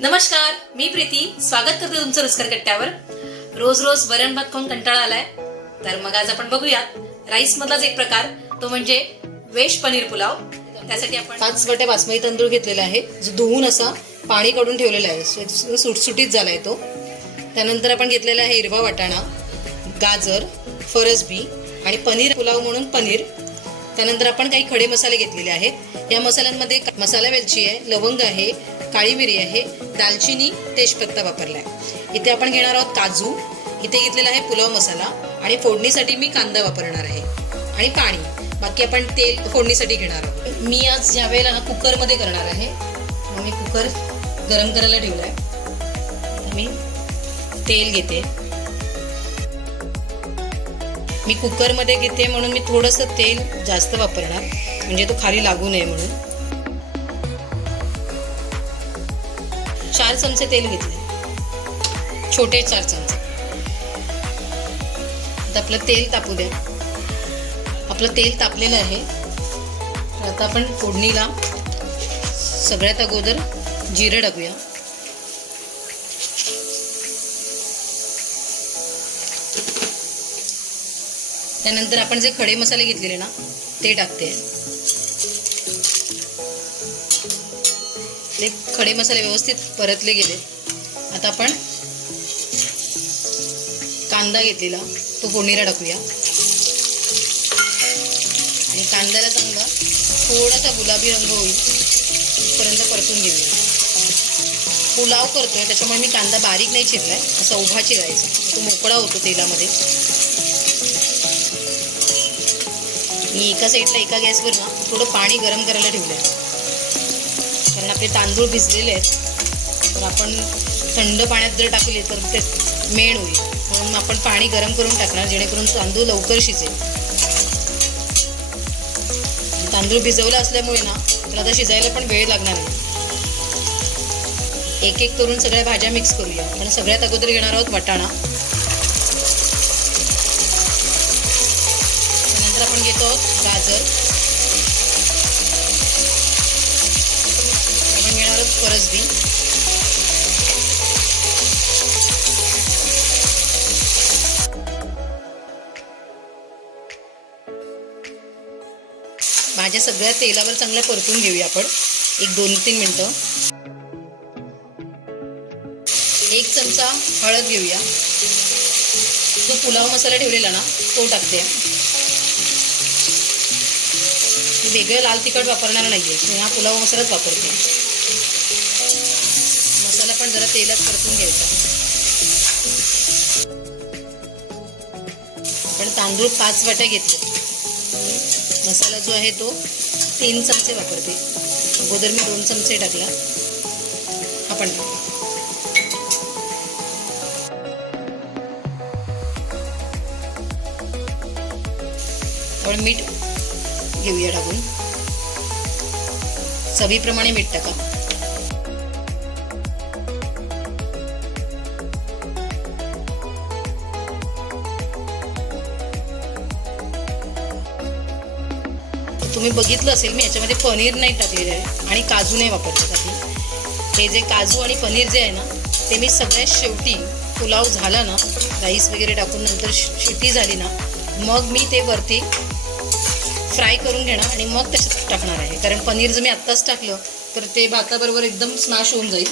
नमस्कार, मी प्रीती स्वागत करते तुमचं रुचकर कट्ट्यावर. रोज रोज वरण भात खाऊन कंटाळा आलाय, तर मग आज आपण बघूयात राईस मधलाच एक प्रकार, तो म्हणजे व्हेज पनीर पुलाव. त्यासाठी आपण 5 वाट्या बासमती तांदूळ घेतलेला आहे, जो धुवून असा पाणी काढून ठेवलेला आहे, सुटसुटीत झालाय तो. त्यानंतर आपण घेतलेला आहे हिरवा वाटाणा, गाजर, फरसबी आणि पनीर पुलाव म्हणून पनीर. त्यानंतर आपण काही खडे मसाले घेतलेले आहेत. या मसाल्यांमध्ये मसाला वेलची आहे, लवंग आहे, काळी मिरी आहे, दालचिनी, तेजपत्ता वापरलाय. इथे आपण घेणार आहोत काजू. इथे घेतलेला आहे पुलाव मसाला आणि फोडणीसाठी मी कांदा वापरणार आहे आणि पाणी. बाकी आपण तेल फोडणीसाठी घेणार आहोत. मी आज या वेळेला कुकरमध्ये करणार आहे. मग मी कुकर गरम करायला ठेवलाय. मी तेल घेते. मी कुकरमध्ये घेते म्हणून मी थोडंसं तेल जास्त वापरणार, म्हणजे तो खाली लागू नये म्हणून. 4 चमचे तेल घेतले, छोटे 4 चमचे. आता आपलं तेल तापू द्या. आपलं तेल तापलेलं आहे. तर आता आपण फोडणीला सगळ्यात अगोदर जिरं टाकूया. त्यानंतर आपण जे खडे मसाले घेतलेले ना ते टाकते. ते खडे मसाले व्यवस्थित परतले गेले. आता आपण कांदा घेतलेला तो फोडणीला टाकूया आणि कांद्याला चांगला थोडासा गुलाबी रंग होईल तिथपर्यंत परतून घेऊया. पुलाव करतोय त्याच्यामुळे मी कांदा बारीक नाही चिरलाय, असा उभा चिरायचा, तो मोकळा होतो तेलामध्ये. मी एका साईडला एका गॅसवर ना थोडं पाणी गरम करायला ठेवलं आहे, कारण आपले तांदूळ भिजलेले आहेत. तर आपण थंड पाण्यात जर टाकले तर ते मेण होईल, म्हणून आपण पाणी गरम करून टाकणार, जेणेकरून तांदूळ लवकर शिजेल. तांदूळ भिजवला असल्यामुळे ना तर आता शिजायला पण वेळ लागणार नाही. एक एक करून सगळ्या भाज्या मिक्स करूया. आपण सगळ्यात अगोदर घेणार आहोत वाटाणा. त्यानंतर आपण घेतो आहोत गाजर. आपण घेणार आहोत फरसबी. भाज्या सगळ्या तेलावर चांगल्या परतून घेऊया आपण 1-2-3 मिनिटं. 1 चमचा हळद घेऊया. जो पुलाव मसाला ठेवलेला ना तो टाकते. वेगळं लाल तिखट वापरणार नाहीये, मी हा पुलाव मसालाच वापरते. मसाला पण जरा तेलात परतून घ्यायचा. आपण तांदूळ 5 वाट्या घेतले. मसाला जो आहे तो 3 चमचे वापरते. अगोदर मी 2 चमचे टाकला. आपण मीठ घेऊया टाकून. चवीप्रमाणे मीठ टाका. तुम्ही बघितलं असेल मी याच्यामध्ये पनीर नाही टाकलेले आहे आणि काजू नाही वापरण्यासाठी. हे जे काजू आणि पनीर जे आहे ना ते मी सगळ्यात शेवटी पुलाव झाला ना, राईस वगैरे टाकून नंतर शिट्टी झाली ना, मग मी ते वरती फ्राय करून घेणार आणि मग त्याच्यात टाकणार आहे. कारण पनीर जर मी आत्ताच टाकलं तर ते भाताबरोबर एकदम स्मॅश होऊन जाईल.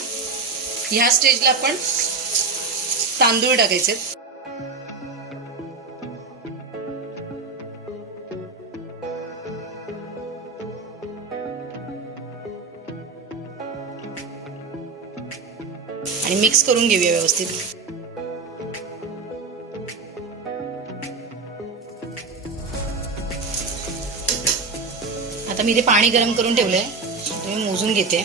ह्या स्टेजला आपण तांदूळ टाकायचे. आणि मिक्स करून घेऊया व्यवस्थित. आता मी इथे पाणी गरम करून ठेवलंय, मी मोजून घेते.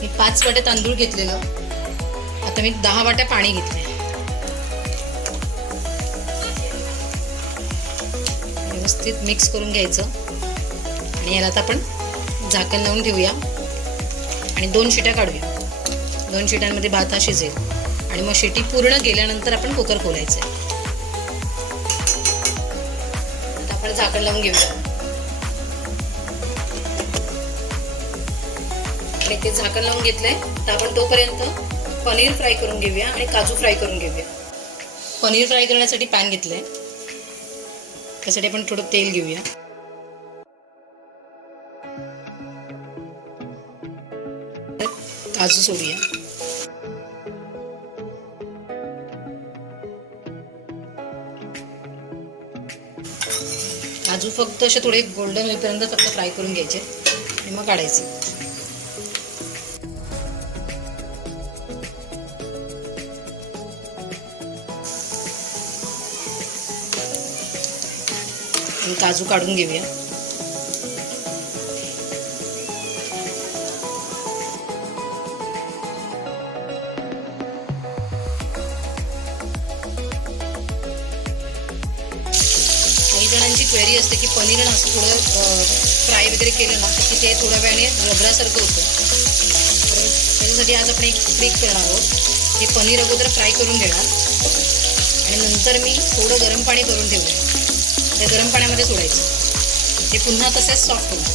मी 5 वाट्या तांदूळ घेतलेलं. आता मी 10 वाट्या पाणी घेतलंय. व्यवस्थित मिक्स करून घ्यायचं आणि याला आता आपण झाकण लावून ठेवूया आणि 2 शिट्या काढूया. 2 शिट्यांमध्ये भात हा शिजेल आणि मग शिटी पूर्ण गेल्यानंतर आपण कुकर खोलायचं आहे. आता आपण झाकण लावून घेऊया. ते झाकण लावून घेतलंय. तर आपण तोपर्यंत पनीर फ्राय करून घेऊया आणि काजू फ्राय करून घेऊया. पनीर फ्राय करण्यासाठी पॅन घेतलंय. त्यासाठी आपण थोडं तेल घेऊया. काजू सोडूया. काजू फक्त असे थोडे गोल्डन होईपर्यंत फक्त फ्राय करून घ्यायचे आणि मग काढायचे. काजू काढून घेऊया. काही जणांची क्वेरी असते की पनीर ना थोडं फ्राय वगैरे केलं ना तर ते थोड्या वेळाने रबरासारखं होतं. तर त्याच्यासाठी आज आपण एक ट्रिक करणार आहोत की पनीर अगोदर फ्राय करून घेणार आणि नंतर मी थोडं गरम पाणी करून ठेवलं. त्या गरम पाण्यामध्ये सोडायचं. ते पुन्हा तसेच सॉफ्ट होणार.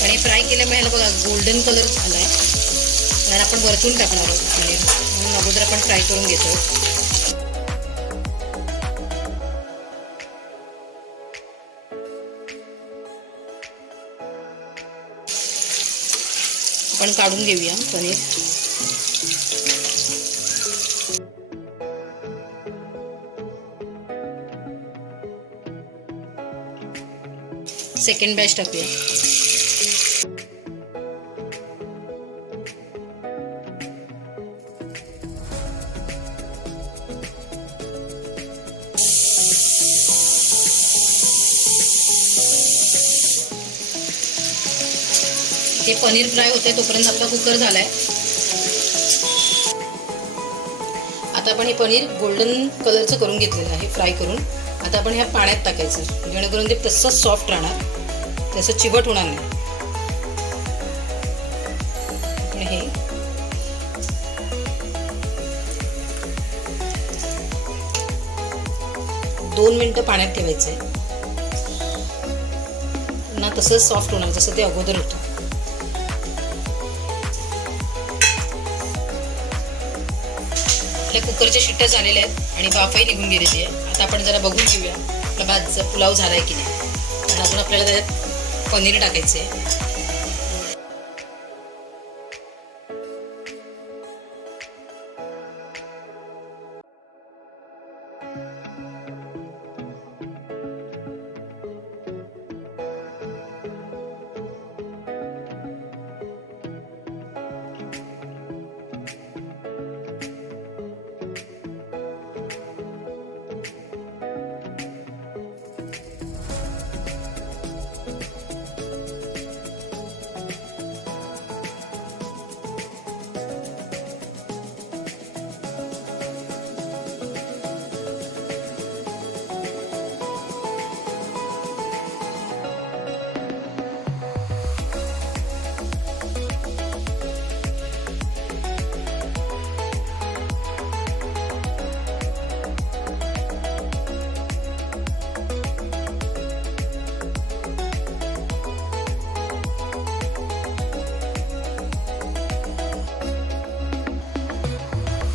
पण हे फ्राय केल्यामुळे ह्याला बघा गोल्डन कलर आला आहे. तर आपण वरतून टाकणार आहोत पनीर, म्हणून अगोदर आपण फ्राय करून घेतो. आपण काढून घेऊया पनीर. सेकंड बॅच टाकूया. हे पनीर फ्राय होते तोपर्यंत आपला कुकर झालाय. आता आपण हे पनीर गोल्डन कलरचं करून घेतलेलं आहे फ्राय करून. आता आपण ह्या पाण्यात टाकायचं जेणेकरून ते तसंच सॉफ्ट राहणार, तसं चिवट होणार नाही. आपण हे दोन मिनिटं पाण्यात ठेवायचंय. पुन्हा तसंच सॉफ्ट होणार जसं ते अगोदर होतं. आपल्या कुकरच्या शिट्ट्या झालेल्या आहेत आणि वाफही निघून गेलेली आहे. आता आपण जरा बघून घेऊया आपला भातचा पुलाव झालाय की नाही. आणि अजून आपल्याला त्याच्यात पनीर टाकायचं आहे.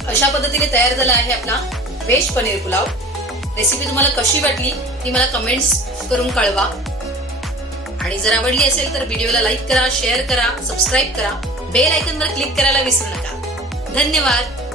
अशा पद्धतीने तयार झाला आहे आपला व्हेज पनीर पुलाव. रेसिपी तुम्हाला कशी वाटली ती मला कमेंट्स करून कळवा. आणि जर आवडली असेल तर व्हिडिओला लाईक करा, शेअर करा, सबस्क्राईब करा, बेल आयकॉनवर क्लिक करायला विसरू नका. धन्यवाद.